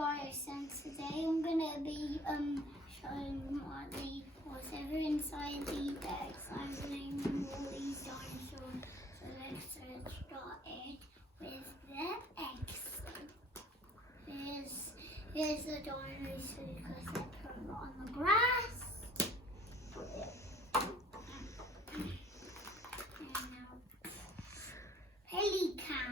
guys, and today I'm gonna be showing whatever inside the examining all these dinosaurs. So let's get started with the eggs. Here's the dinosaurs because I put them on the grass. And now pelican.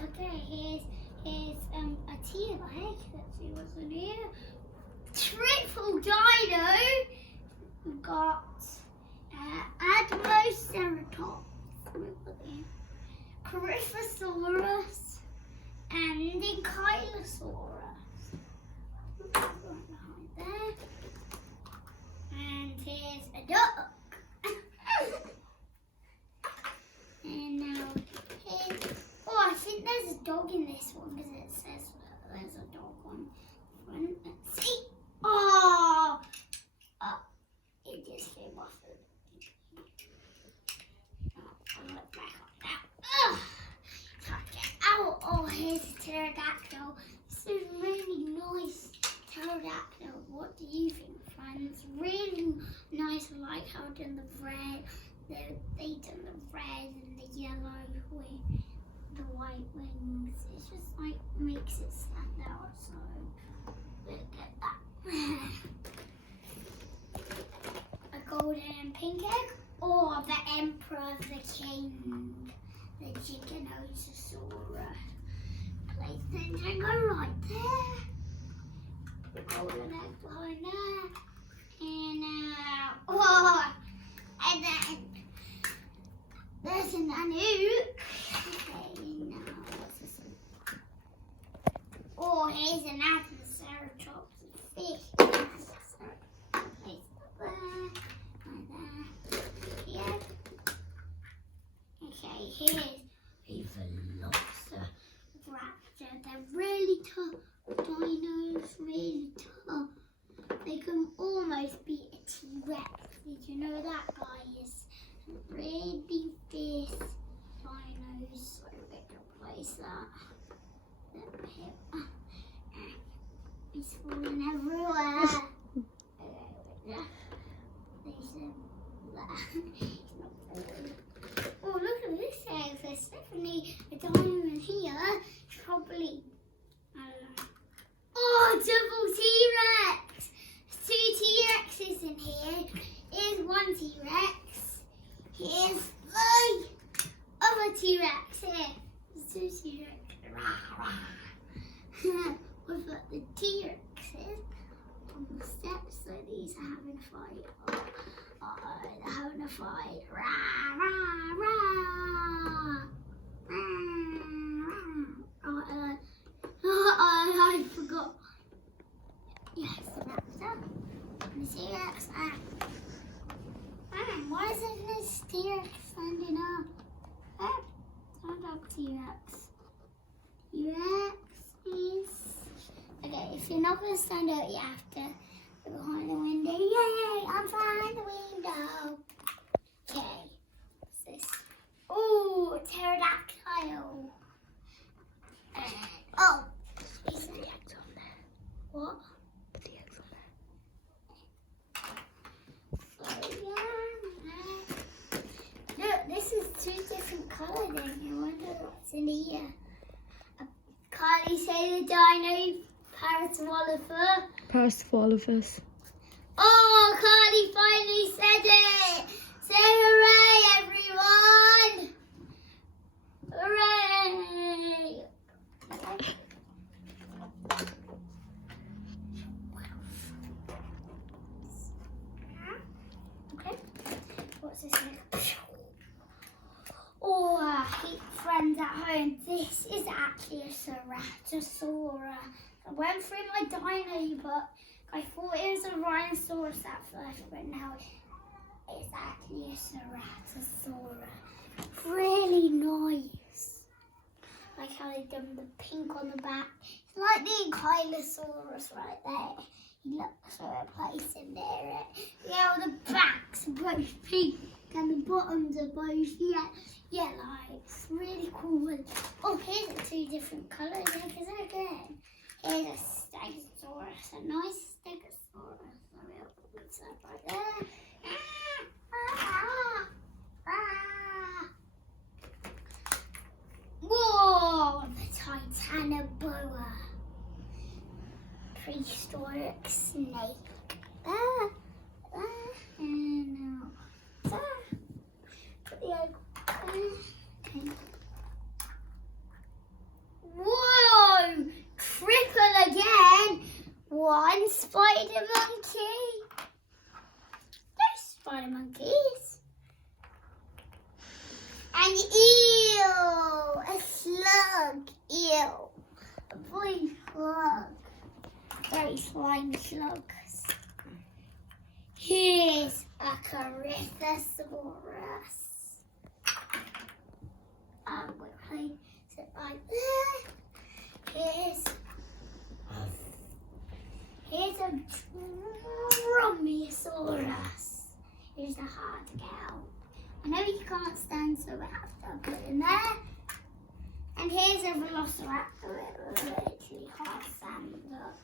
Okay, here's a T-Rex. Let's see what's in here. Triple dino. We've got Admoceratops, Coryphosaurus, and Ankylosaurus. Right behind there. And here's a duck. And now here's... Oh, I think there's a dog in this one because it says there's a dog on front. Let's see. Oh! It just came off. I'll look back on that. Can't get out. Oh, here's a pterodactyl. This is really nice pterodactyl. What do you think, friends? Really nice. I like how done the red. They done the red and the yellow with the white wings. It just like makes it stand out. So look at that. A golden and pink egg, or the emperor, the king, the Giganotosaurus. Place the Jigo right there. The golden egg behind there. And and then there's an Anouk. Okay, now what's this one? Oh, here's an Admoceratops fish. Place there, like there. Yeah. Okay, here's a Velociraptor. They're really tough dinos, really tough. They can almost beat a T-Rex. Did you know that, guys? Really fierce dinos. So we can place that. It's falling everywhere. Oh, look at this egg. There's definitely a dino in here. Probably, I don't know. Oh, double T-Rex! 2 T-Rexes in here. Here's one T-Rex. Here's the other T-Rex here. There's 2 T-Rex. We've got the T-Rexes on the steps, so these are having a fight. They're having a fight. Rah, rah, rah. I forgot. Yes, that's done. The T-Rex. Why isn't this T-Rex standing up? Stand up, T-Rex. T-Rex is... Okay, if you're not going to stand up, you have to go behind the window. Yay, I'm behind the window. Okay, what's this? Oh, pterodactyl. Oh, there's the eggs on there. What? Put the eggs on there. So, yeah. Look, this is 2 different colours in here. I wonder what's in here. Carly, say the dino. Parasaurolophus. Oh, Carly finally said it! Say hooray, everyone! Hooray! Okay, what's this here? Oh, hey, friends at home, this is actually a Ceratosaurus. I went through my dino book. I thought it was a rhinoceros at first, but now it's actually a Ceratosaurus. Really nice. Like how they've done the pink on the back. It's like the Ankylosaurus right there. He looks for a place in there. Yeah, the back's both pink and the bottoms are both yellow. It's really cool. Oh, here's the two different colours because again, here's a stegosaurus, a nice stegosaurus. So we'll put this up right there. Whoa, the Titanoboa. Prehistoric snake. And now put the egg. Okay. Whoa! Triple again. One spider monkey. There's spider monkeys. An eel. A slug. Eel. A blue slug. Very slimy slugs. Here's a Corythosaurus. We'll place it like there. Here's a Dromaeosaurus. Here's a hard cow. I know you can't stand, so we have to put it in there. And here's a Velociraptor. It literally can't stand up.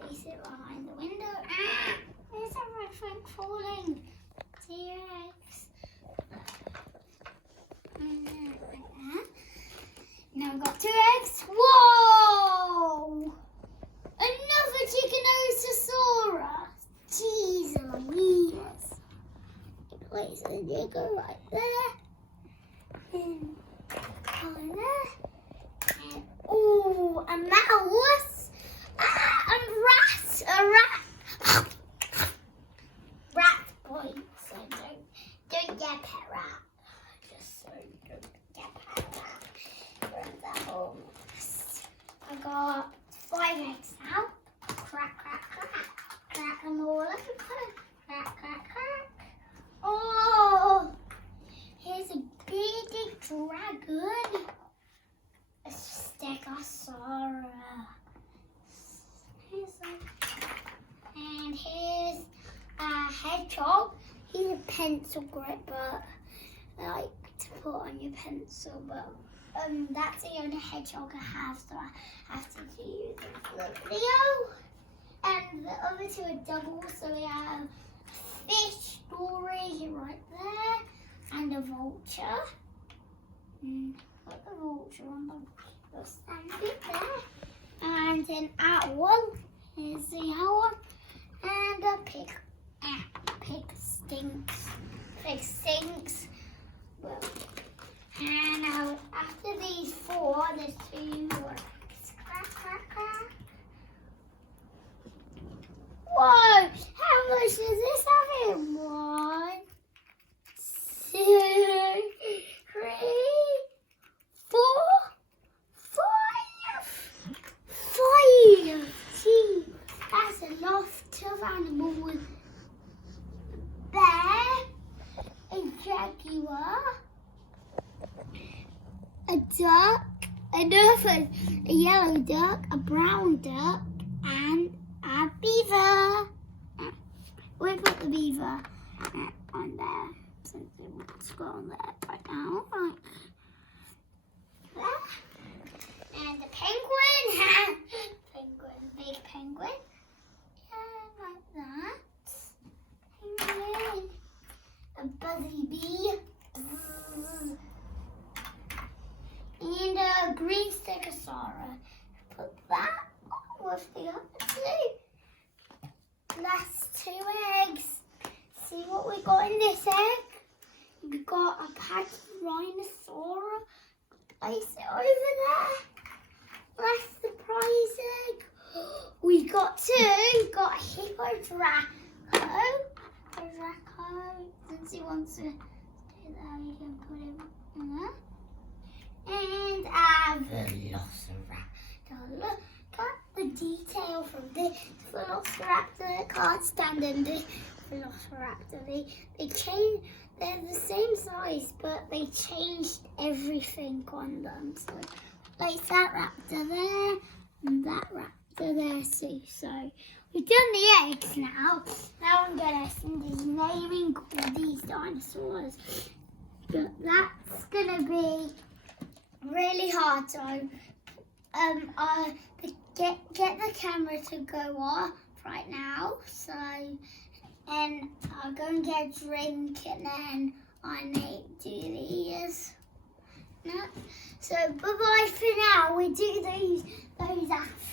Place it behind the window. Ah! There's everything falling. T-Rex. Like that. Now we've got 2 eggs. Whoa! Another Tyrannosaurus. Jeez Louise. Place the digger right there. And go in there. And ooh, a mouse. A rat. Rat boy. So don't get pet rat. Just so you don't get pet rat. Run that whole mess. I got 5 eggs now. Crack, crack, crack. Crack them all up. Crack, crack, crack. Oh! Here's a bearded dragon. A stegosaurus. And here's a hedgehog. He's a pencil gripper, like to put on your pencil, but that's the only hedgehog I have, so I have to do this for the video. And the other 2 are doubles, so we have a fish story right there, and a vulture. Put the vulture on the stand bit there. And an owl. Here's the owl. And a pig. Pig stinks. Pig stinks. Well, and now after these 4, there's 2 more. Crack, crack, crack. Whoa! How much does this have in? 1, 2, 3, 4, 5. Gee, that's a lot of animals. Bear, a jaguar, a duck, a yellow duck, a brown duck, and a beaver. We'll put the beaver on there, since it's got on there right now. Right there. And the penguin, big penguin, like that. Penguin, a buzzy bee, and a green stegosaurus. Put that on with the other 2. Last 2 eggs. See what we got in this egg? We got a Tyrannosaurus. Place it over there. That's the prize egg. We got 2. We got a Hippodраco. Since he wants to stay there, we can put him in there. And a Velociraptor. Look at the detail from this Velociraptor. I can't stand in this Velociraptor. They changed. They're the same size, but they changed everything on them. So place that raptor there and that raptor So there, so we've done the eggs now. Now I'm going to be naming all these dinosaurs. But that's going to be really hard. So I'll get the camera to go off right now. So, and I'll go and get a drink and then I may do these. No. So bye-bye for now. We do those after.